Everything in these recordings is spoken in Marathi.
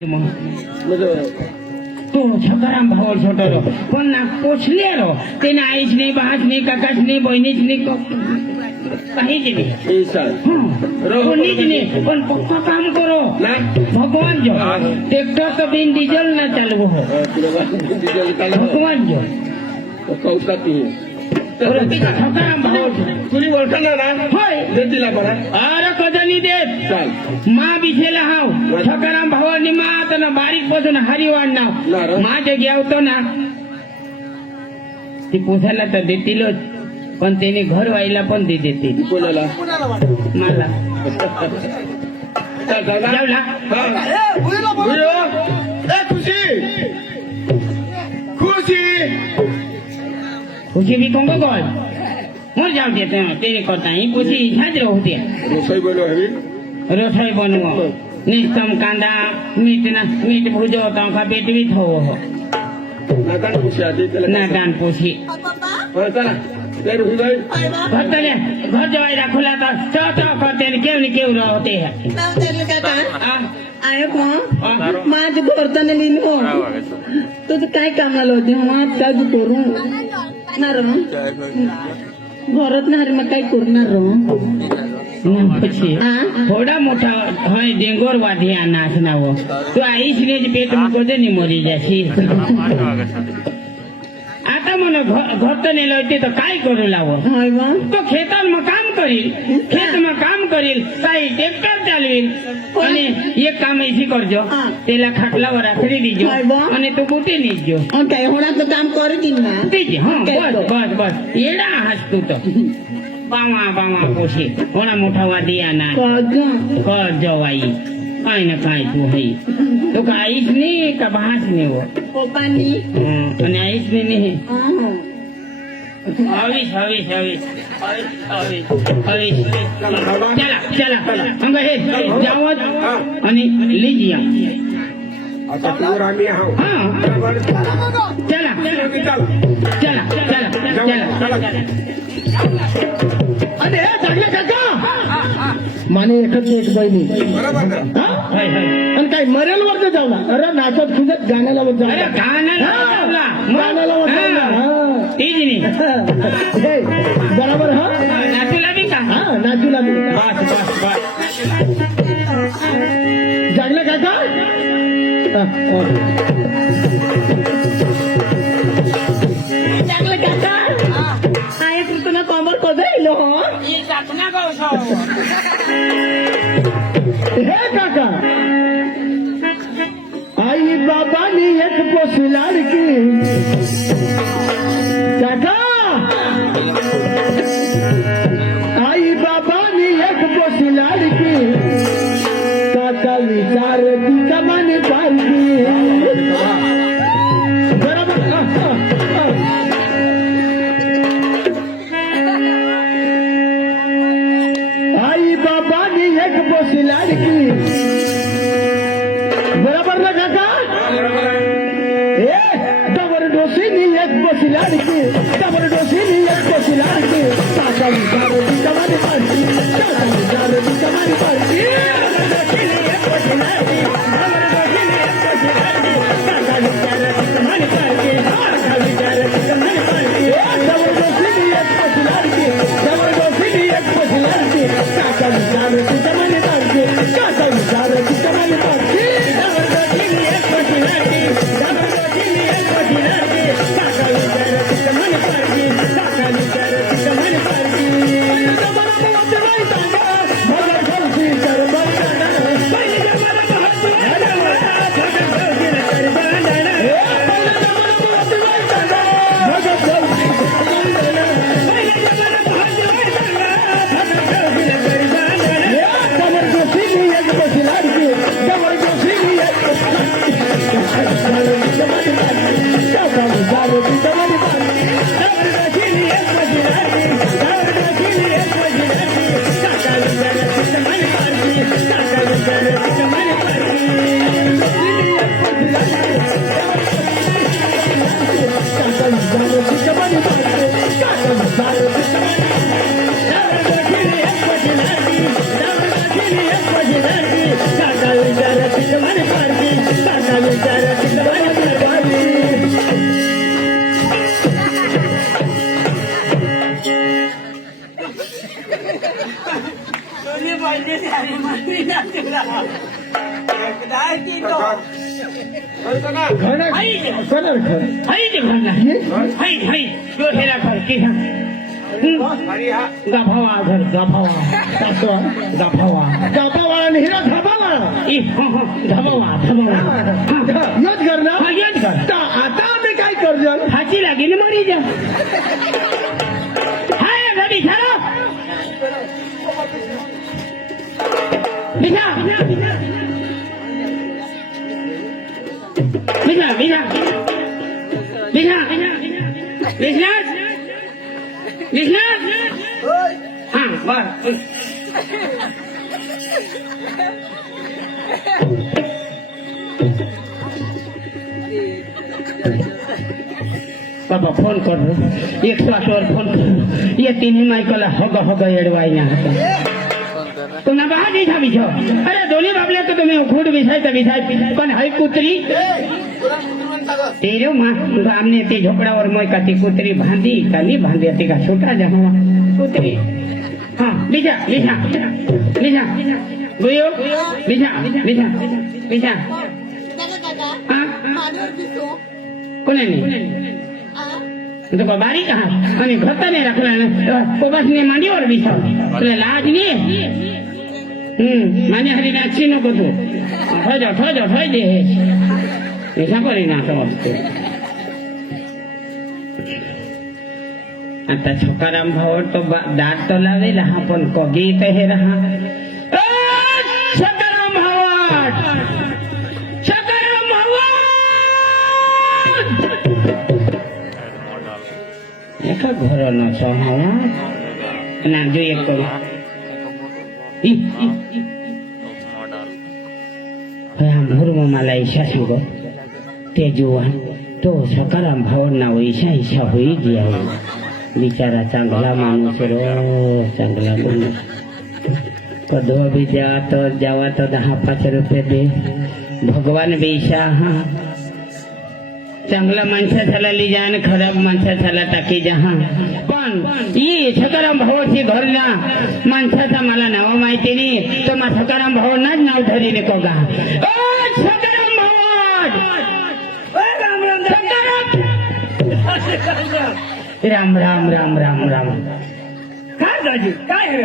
तो छकाराम भाव छोटो पण ना पोचलेलो ते ना आईच नाही बाच नाही काकाच नाही बहिणीच नाही काहीच नाही कोणीच नाही पण पक्का काम करो भगवान जो ट्रैक्टर तो बिन डीजल ना चालू हो भगवान जो छकाराम भाव तुझी ओळखणार ना होय देतीला बरा अरे कधी देत चाल मा बिछेला हाव छकाराम भावानी मा आता ना बारीक पासून हरिवाण नाव मा जे घ्यावतो ना ती पुसायला तर देतीलच पण त्याने घर व्हायला पण दे देते कोणाला मला जेवला खुशी खुशी खुशी भी कोंगो गोल मोर जाऊ देते हैं तेरे करता ही खुशी झाज होती है रसोई बोलो हवी रसोई बनवो निस्तम कांदा मीठ भुजो तो का बेटवीत हो नातान खुशी आधी त्याला ना दान पोशी चला ते रुही गई घर तले घर जवायला खुला तो चौथा करते ने केव होते हैं आहे माझं घरताना लिहिली हो तुझं काय कामाला होते मग काय करू ना र घरात ना मग काय करणार પછી થોડા મોટા હોય ડેંગોર વાઢી નાશ ના હો તો આઈશ ને જ પેટ મૂકો દે ને મરી જશે आता મને ઘર તો ને લઈતે તો કાઈ કરું લાવો हाय वा તો ખેતરમાં કામ કરીલ ખેતમાં કામ કરીલ કાઈ ટ્રેક્ટર ચાલવીલ અને એક કામ એથી કરજો પેલા ખાટલાवर રાખી દીજો અને તું બૂટી નીજો काय होणार तर काम करू की ना દીજે હા બસ બસ એડા હસતું તો બાવા બાવા પોશે ઓણા મોટા વાડિયા ના कर जवाई काय ना काय तू है तो का आईस नहीं का भास नहीं वो पप्पानी અને આઈસ नहीं आवीस आवीस आवीस आवीस चला चला अंग हे जावत आणि लीजिया आता तू आम्ही आहो हां चला चला चला चला अरे चांगलं काका माने एकच एक बहिणी हाय हाय आणि काय मरेल वर जाऊ ना अरे नाचत खुजत गाण्याला वर जाऊ अरे गाण्याला वर तीज नहीं बरोबर हा नाचूला भी का हा नाचूला मी बस बस बस जागलं काका चांगलं काका आहे तुला कॉमर कोजायलो ये सपना का उठो हे काका आई बाबानी एक पोसी लाडकी काका आई बाबानी एक पोसी लाडकी काका विचार ती कमाने पारकी बरोबर आई बाबानी एक पोसी लाडकी बरोबर ना काका डबर डोसीनी एक पोसी लाडकी डबर डोसीनी एक पोसी लाडकी काका विचार ती कमाने पारकी काका विचार ती कमाने पारकी घरं कलर घर हाय ते घरला हाय हाय तो हेला घर की हा गाभावा घर गाभावा गापावाळा हिरा धाबाला ई धाबावा योच घर ना हा येत घर तर आता आम्ही काय करजन फाची लागेल मरी जा हाय गाडी छाडो बिना बिना बिना बिना बिजनेस बिजनेस हाँ बर बाबा फोन कर 108 वर फोन कर ये तिन्ही मायकला हग एडवाई ना तुमना बाहर नहीं था बिछो अरे दोन्ही बाबले तो तुम्हें खुद बिछाय पण हाय कुत्री तेरे माँ हमने ते झोपड़ावर मोय का ती कुत्री बांधी का नहीं बांधी ते का छोटा जहाँ कुत्री हाँ बिछा गुयो बिछा हाँ कोने नहीं तो बारी कहा आणि घरता नाही राखला कोबासने मांडीवर बिछाव तुला लाज नाही माझ्या हरीने अच्छी नको तू ठय दे ऐसा करी ना समजते आता छोकाराम भाव तो दाट तो लावेल हा पण कगी तर हे रहा छोकाराम भावट एका घर न हवा ना जो एक करू भूर्म मला ईशा सांग ते जुवा तो सकाराम भावना ईशा होई गया बिचारा चांगला माणूस रो चांगला माणूस कधो भी जावा तो 10-5 रुपये दे भगवान बेशा हा चांगला माणसाला लिजान खराब माणसाला टाकी जहा पण ये सकाराम भावाची घरला माणसाचा मला नाव माहिती नाही तो मा सकाराम भावांनाच नाव धरीने कोगा सकाराम भाव राम काय दाजी काय हे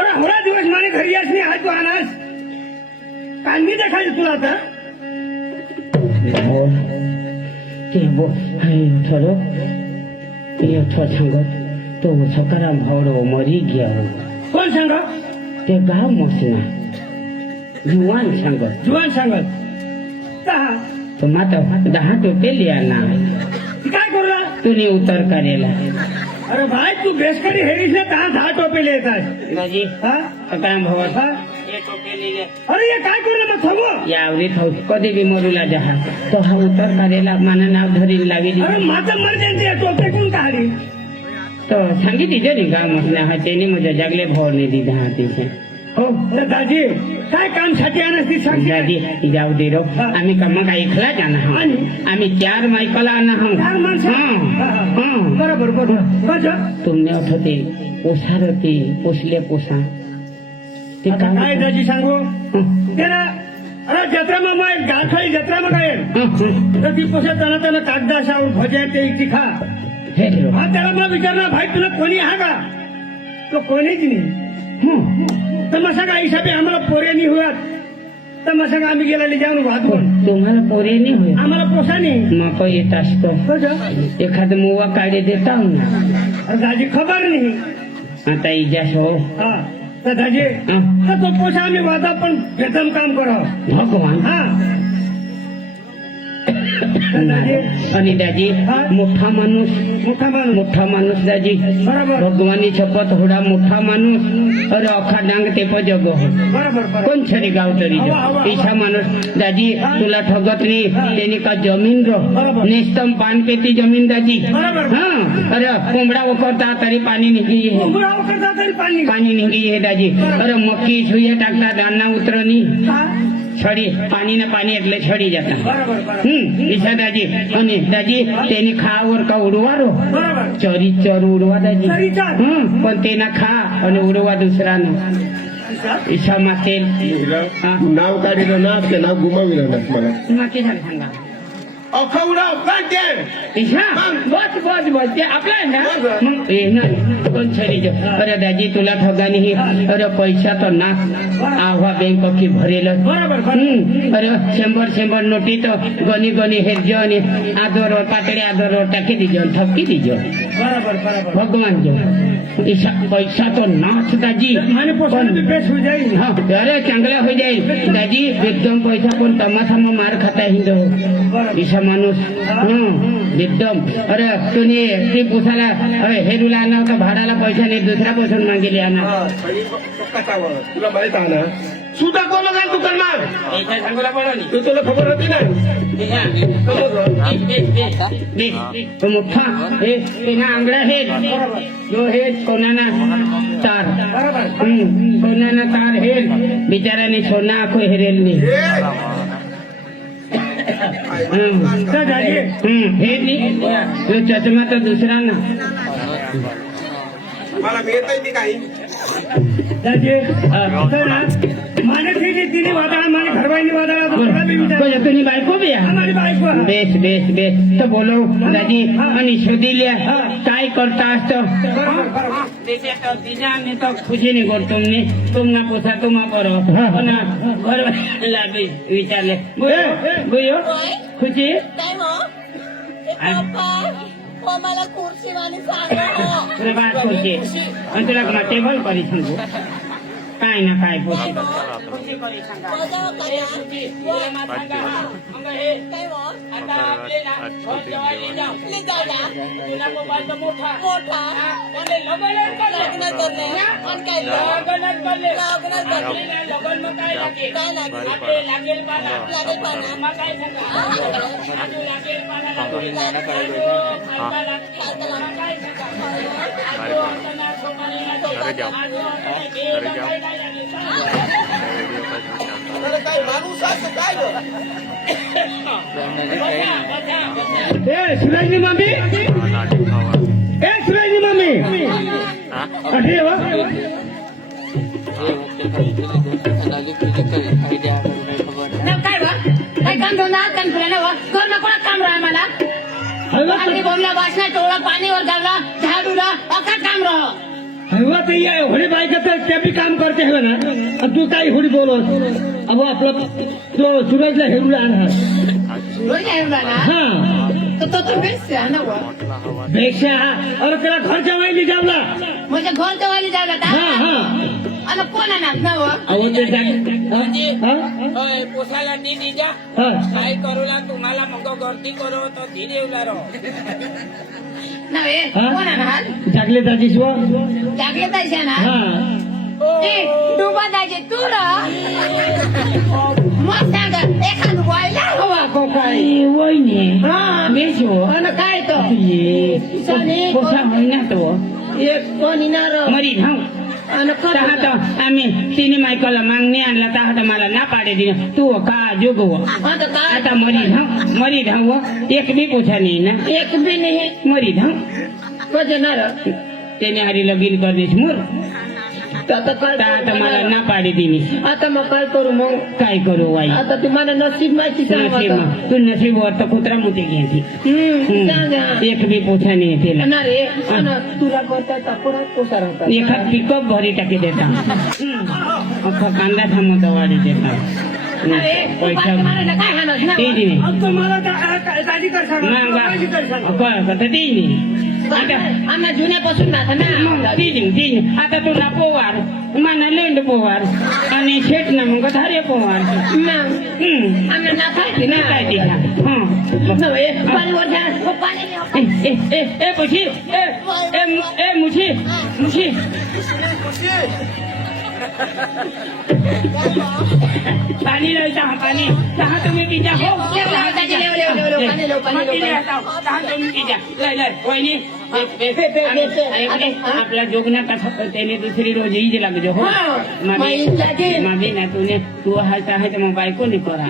अरे होळा दिवस माने घरी यास नाही आज तू आनास काल मी देखायचं तुला आता सांगत तो सकाराम भावडो मरी गया कोण सांग ते गाव मसना जुवान सांगत तो माता 10 टोपे लिया ना काय करला तुने उतर करेला अरे भाई तू बेसकरी हेरीसले 10 टोपे येतात दाजी हा सकाराम भाव हा ये टोपे ले अरे ये काय करलं मग थांबव यावरी कधी बी मरूला जहा तो हा उतर करेला माना नाव धरीन लावी अरे माझं मर्जी टोपे कोण काढी तो सांगितली जरी गाव मसना हा त्यांनी माझ्या जागले भाव नाही दिला हा तिथे हो दाजी काय काम साठी आणस ती सांग दादी जाऊ दे रो आम्ही कमा काय ऐकला जाना हा आम्ही 4 मायकला ना चार माणसं बरोबर तुमने उठते पोसारती पोसले पोसा ते काय दाजी सांगू तेरा अरे जत्रा मग गावखाली जत्रा मग आहे तर ती पोसा ताना कागदा शावर भजे ते इथे खा हा त्याला मग विचारणार भाई तुला कोणी हा का तो कोणीच नाही तमाशा का हिसाबे आम्हाला पोरे नाही होत तमाशा का आम्ही गेला जाऊन वाहतून तुम्हाला पोरे नाही होत आम्हाला पोसा नाही मग येत असतो एखाद मुवा काढे देता अरे दाजी खबर नाही आता इजास हो हा तर दाजी तर तो पोसा आम्ही वाहता पण बेतन काम करावं भगवान हा आणि दाजी मोठा माणूस दाजी बरोबर भगवानी शपथ होडा मोठा माणूस अरे अखा डांग ते जग बरोबर कोण छरी गाव तरी ईशा माणूस दाजी तुला ठगत नाही त्याने का जमीन रो निस्तम पान पेती जमीन दाजी हा अरे कोंबडा वकरता तरी पाणी निघी पाणी निघी हे दाजी अरे मक्की सुया टाकता दाना उतरणी छडी पाणी ना पाणी એટલે છડી જતા ઈશા દાજી અને દાજી તેની ખાવર કા ઉડવારો ચરી ચર ઉડવા દાજી પણ તેના ખા અને ઉડવા દુસરાનો ईशा मातेल हा. नाव काढिलं ना ते नाव गुमाविलं ना मला नक्की सांगा अखवडा ते ईशा बस बस बस ते आपलं आहे ना मग ए ना कोण छरी जो अरे दाजी तुला ठगा नाही अरे पैसा तो ना आवा बैंक की भरेल अरे 100 नोटी तो गनी गनी हेरजो आणि आदर पातळे आदर टाकी दीजो ठपकी दीजो भगवान जो ईशा पैसा तो नाच दाजी माने पोषण भी पेश हो जाएगी हाँ अरे चांगला हो जाईल दाजी एकदम पैसा पण तमाशा में मार खाता हिंदो ईशा माणूस एकदम अरे तुम्ही ती पुसाला हेरूला आणा होता भाडाला पैसा नाही दुसरा पासून मागितले आणा तुला माहित आहे ना सुद्धा कोण जाईल दुकानदार सांगूला पडो तू तुला खबर होती ना तो मोठा हे तेना आंगडा हे जो हे सोनाना तार सोनाना तार हे बिचाराने सोना आखो हेरेल नाही हे नाही तो चष्मा तर दुसरा ना मला मिळत नाही काही माने ठीक आहे तिने वादळा माने घरवाईने वादळा तुम्ही बायको बी हमारी बायको बेस बेस बेस तर बोलो दादी आणि शोधिल्या काय करता असतो खुशी नाही करतो तुम्ही तुम्हाला पोसा तुम्हा करो घर विचारले गुयो खुशी काय हो मला खुर्ची वाणी सांगा तुला बात खुशी आणि तुला टेबल करी सांगू काय ना काय खुशी शिवाजी मामी शिवाजी मामी अठे वा काय बा काय काम धंदा काम तुला ना कोण ना कोणा काम राहा मला बोलला वाचना टोळा पाणीवर गावला झाडूला अका काम राह हवा ते ये होडी बायका तर ते बी काम करते हवे ना अब तू काही होडी बोलस अब आपलं तो सूरजला हेरूला आणा हा तो तुम बेस्ट आहे ना वा पेक्षा अरे त्याला घरच्या वाईली जावला म्हणजे घर जवाली जावला हा हा आणि कोण आणणार ना वा अहो ते पोसाला ती दिजा काय करूला तुम्हाला मग गर्दी करो तो धीरे उलारो नव्हे कोण आणणार जागले दाजी शिवा जागले जायचे ना हा डुबा जायचे तू मग सांग एखाद व्हायला हवा को काय वहिनी हा बेसो आणि काय तो पोसा महिना तो एक कोणी नार मरी धाव आणि तर आम्ही तिने मायकाला मागणी आणला तर मला ना पाडे दिलं तू का जोगव आता काय आता मरी धाव एक बी पोछा नाही ना एक बी नाही मरी धाव कधी नार त्याने हरी लगीन करदेश मोर आता काय आता मला ना पाडे दिनी आता मग काय करू मग काय करू वाई आता तुम्हाला नसीब माहिती सांग आता. तू नसीब वर तर कुत्रा मोठी घ्यायची सांगा एक बी पोछा नाही त्याला ना रे आणि तुला कोणता टाकून पोसा राहतात एखाद पिकअप भरी टाकी देता अख्खा कांदा थांबवता वाढी देता पैसा काय हाणत ना ते नाही अब तो मला दाजी कर सांगा ते नाही आता आम्हाला जुन्यापासून राहता ना तीन आता तुला पोवार माना लेंड पोवार आणि शेट ना मग धारे पोवार आम्हाला ना खायची ना काय दिला पाणीवर जा पाणी ए पशी ए मुशी मुशी पाणी लावता पाणी चहा तुम्ही पिजा हो तुम्ही पिजा लय वहिनी आपला जोगना कसा त्याने दुसरी रोज इज लागजो हो मागे ना तुने तू हायचा आहे तर मग बायको नाही करा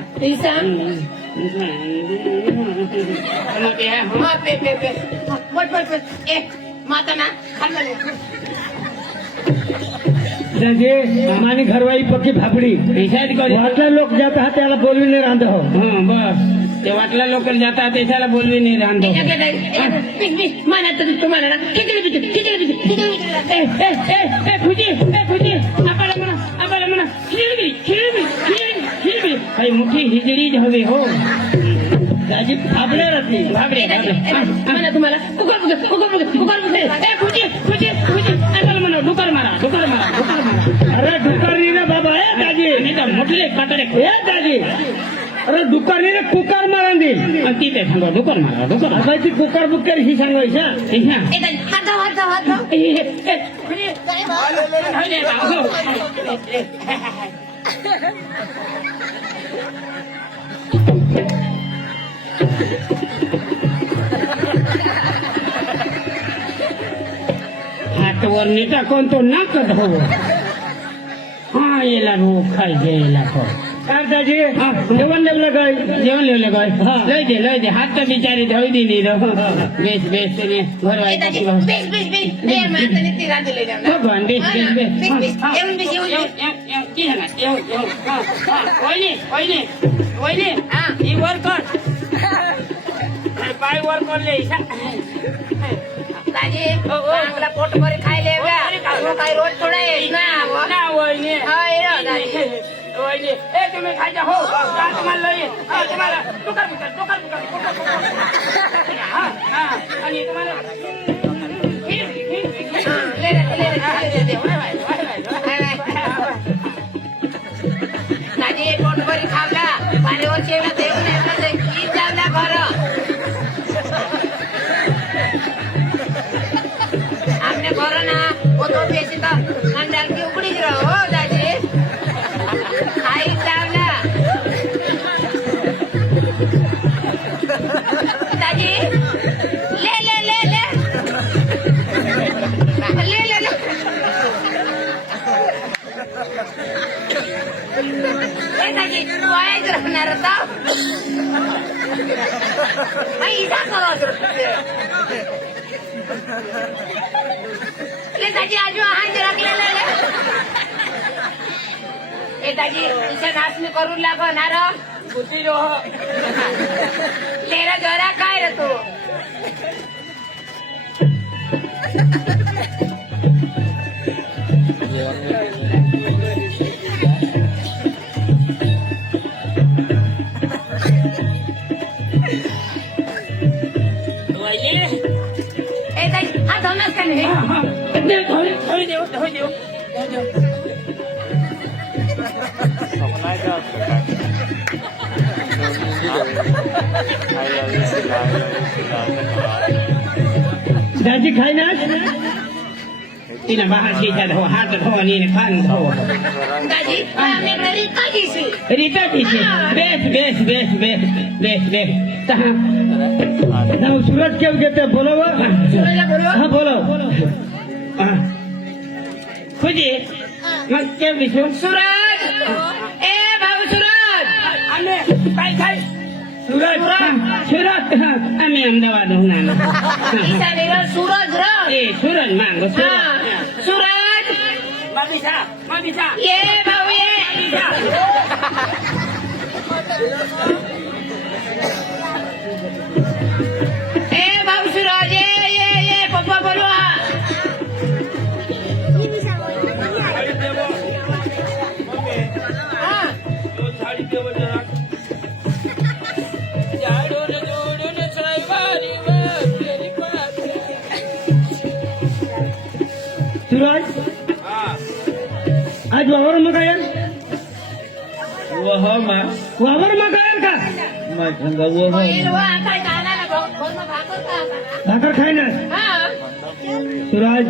माता ना खाल्लं त्याचे आणि घरवाई पक्की भापडी डिसाईड करू वाटला लोक जात हा त्याला बोलविणे रांध हो हा बस ते वाटला लोक जातात त्याच्याला बोलवी नाही रांधो मला तर तुम्हाला ना काही मोठी हिजडी हवी हो त्याची भाबडे राहते मला तुम्हाला डुकर मारा डुकर मारा डुकर मारा अरे डुकारी ना बाबा दाजी मोठे काटडे दाजी अरे दुकानी रे कुकार मारून देईल तिथे सांगा डुकर मारा डुकर मारा. ती कुकार बुकर ही सांगायच्या हातवर नेता कोण तो नाकत हो हा येला रोग खाय गेला हो काय दाजी जेवण नेमलं काय जेवण लिहिलं काय लय दे हात तर बिचारी धवी दिली बेस बेस त्याने घर भगवान बेस बेस बेस वर कर पाय वर करले चांगला पोट भरी खायले काही रोज थोडा येत तुम्ही खायचा हो तुम्हाला तुम्हाला डुकर आणि तुम्हाला दादी पोट भरी खावला पाण्यावर शेवला देऊन लावला बरं आपने घरों ना वो तो बेची तो अंडाल की उकड़ी रहो दादी आई चावला दादी ले ले ले ले ले ले ले ए दादी वाया जरणार होता आई जा करो ले दादी आज हात रखलेला ए दादी इथे नाचणी करून लागणार बुद्धी रो तेरा जरा काय रे तू ए दादी हा धोनास का नाही दाजी खाय ना तिने बाहेर धो हात धो आणि खान धो दादी आम्ही रीता दिसी रीता तिची base base base base base base ನಾವು सूरज केव घेते बोलव सुरेला बोलवा हा बोलव खुजी मग केव दिसू सूरज ए भाऊ सूरज आम्ही काय काय सुरत सुरत आम्ही अहमदाबाद होऊन आलो ईशानी र सूरज र ए सुरत मांग सूरज मामिसा ये भाऊ ये ए भाऊ सूरज ये पप्पा बोलवा सूरज आज वावर मग काय वावर मग काय का काय खाणार ना भाऊ भाकर का भाकर खाय ना हा सूरज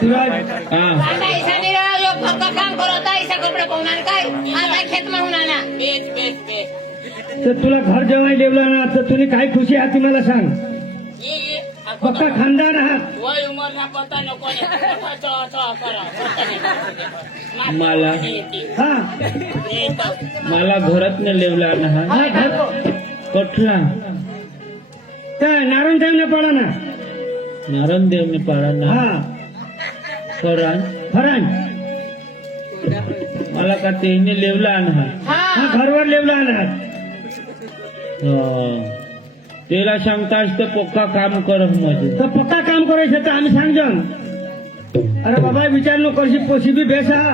सूरज आता ईशानी र यो पक्का काम करत आहे ईशा कपडे पाहुणार काय आता खेत मा होणार बेस बेस बेस तर तुला घर जेवाय देवला ना तर तुम्ही काय खुशी आहात ती मला सांग पक्का खानदार आहात वय उमर ना पता नको मला हा मला घरात न लेवला ना हा घर कठला काय नारायण साहेब न पडा ना नारायणदेवने पाळा ना हा फरान फरण मला का तेने लेवला आणा हा घरवर लेवला आणणार तेला सांगतास ते पक्का काम कर माझे तर पक्का काम करायचं तर आम्ही सांगजन अरे बाबा विचार नो करशी पोशी बी बेस हा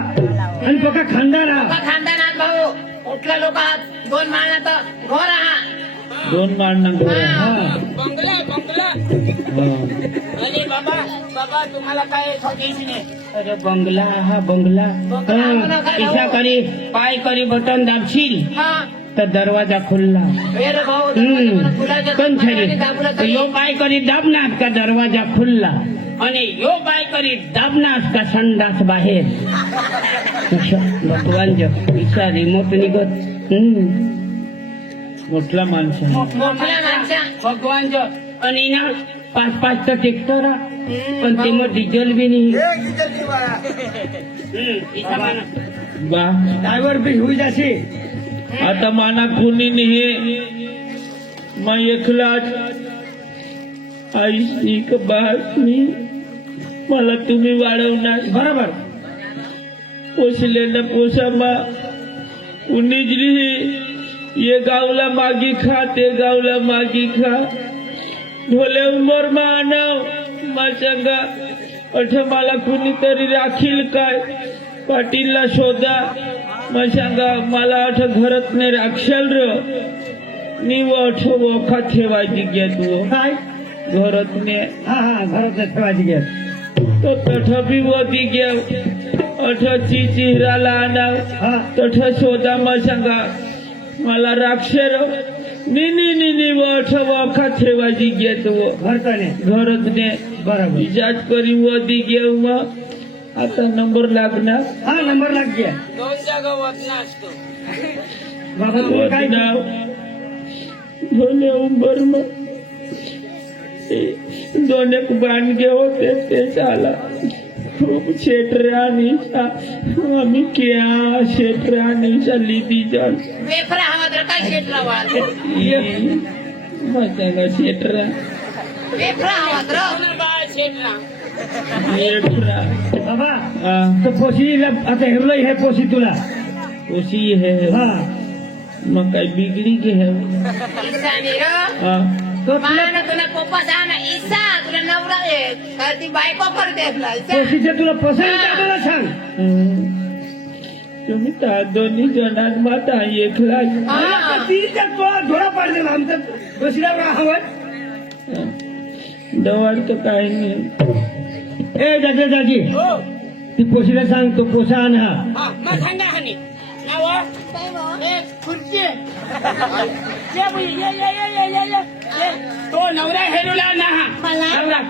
आणि पक्का खानदार हा बघा खानदानात भाऊ कुठल्या लोक आहात 2 माळा तर घर आहात 2 माळना घर हा बंगला बंगला अरे बाबा बाबा तुम्हाला काय सांगायची नाही अरे बंगला हा बंगला बंगला आम्हाला काय इशा भाऊ? करी पाय करी बटन दाबशील हा तर दरवाजा खुल्ला अरे भाऊ दरवाजा खुलायचा तर पण पायाने दाबलं तरी. यो पाय करी दाबनास का दरवाजा खुल्ला आणि यो पाय करी दाबनास का संडास बाहेर भगवान इसा रिमोट निघत मोठला माणसा मोठ्या माणसा भगवान आणि ना 5-5 तर ट्रॅक्टर पण ते मग डिझेल बी नाही बा ड्रायव्हर बी होई जाशी आता माना कुणी नाही मैं एकलाच आई एक बात मी मला तुम्ही वाढवणार बरोबर पोसले न पोसामा उन्नीजली ये गावला मागी खा ते गावला मागी खा ढोले उमर मा आणाव माझ्या अठ मला कुणीतरी राखील काय पाटीलला शोधा मग सांगा मला अठ घरात नाही राक्षल र निव अठ वखा ठेवायची घेत वो काय घरात ने हा हा घरात ठेवायची गॅस तो तठ बी वधी घ्या अठ चिहिराला आणाव हा तठ शोधा मग सांगा मला राक्षर नि अठ वखा ठेवायची घेत वो घरचाने घरात ने बरोबर इजाज करी वधी घेऊ मग आता नंबर लागणार हा नंबर लाग गया 2 जागा वतना असतो बाबा तुम्ही काय नाव ढोले उंबर मग दोन एक बांडगे होते ते चाला खूप शेटऱ्यानीचा आम्ही क्या शेटऱ्यानीचा लिदी जाल वेफरा हवा तर काय शेटला वाळ मग शेटरा वेफरा हवा तर बाळ शेटला शेटरा बाबा हा तो पोशी आता हेरलो हे पोशी तुला उसी है हा मग काय बिगडी के है ईसानी र हा तो तुला मान तुला पप्पा जाना ईसा तुला नवरा आहे तर ती बायको करते आपला पोशीचे तुला पसंत काय मला सांग तुम्ही त्या दोन्ही जणांत एकला तिच्या थोडा पाडले ना आमचं बसल्यावर हवं डवाळ तर काही नाही ए दाजी हो ती पोशीला सांग तो पोसा आण हा हा मग सांगा हनी नाव ए खुर्ची ये बाई ये तो नवरा हेरूला ना हा मला? नवरा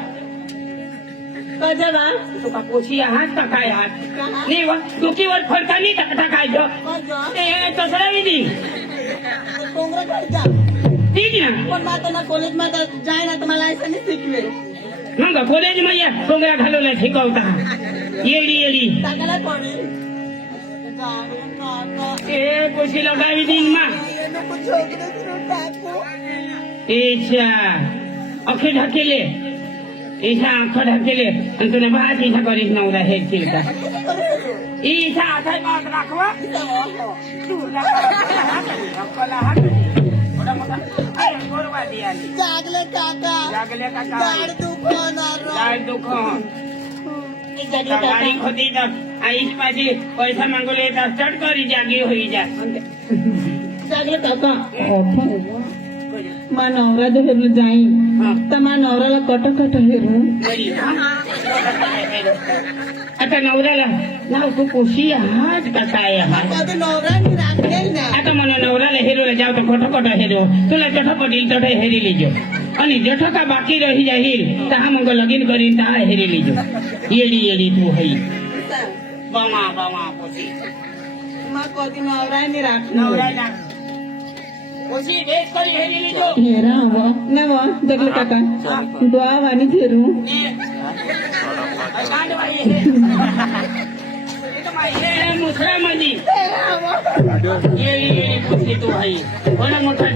कधी बा तुका पोशी आहात का काय आहात नाही वा डोकीवर फडकानी टाकायचं ते तसरा विधी ठीक ना पण आता कॉलेजमध्ये जाय ना तर मला असं नाही शिकवे मग कॉलेज मध्ये डोंगरा घालवला शिकवता येडी टाकायला पडेल ए पोशी लगावी दिन मा एच्या अखे ढकेले ईशा आंख ढकेले आणि तुला भात ईशा करीस नवरा हे चिलका ईशा आता बात राखवा जागले काका लागले का जाड दुखणार काय दुःख गाडी होती तर आईश माझी पैसा मागवले तर चढ करी जागी होई जा जागले काका मा नवरा जो हेरलो जाईन तर मा नवऱ्याला कट हेरू आता नवऱ्याला नाव तू कोशी आहात का काय आहात नवरा राखेल ना आता मला नवऱ्याला हेरोला जाव तर खोटं हेरो तुला जठं पटील तठं हेरी लिजो आणि जठं का बाकी रही जाईल तहा मग लगीन करीन तहा हेरी लिजो येडी तू हई बमा कोशी मा कधी नवरा राख नवऱ्याला कोशी देश करी हेरी लिजो हेरा हवं नाही व जगले काका द्वा वाणी हेरू मुसळा माझी येडी कोशी तू हई मोठा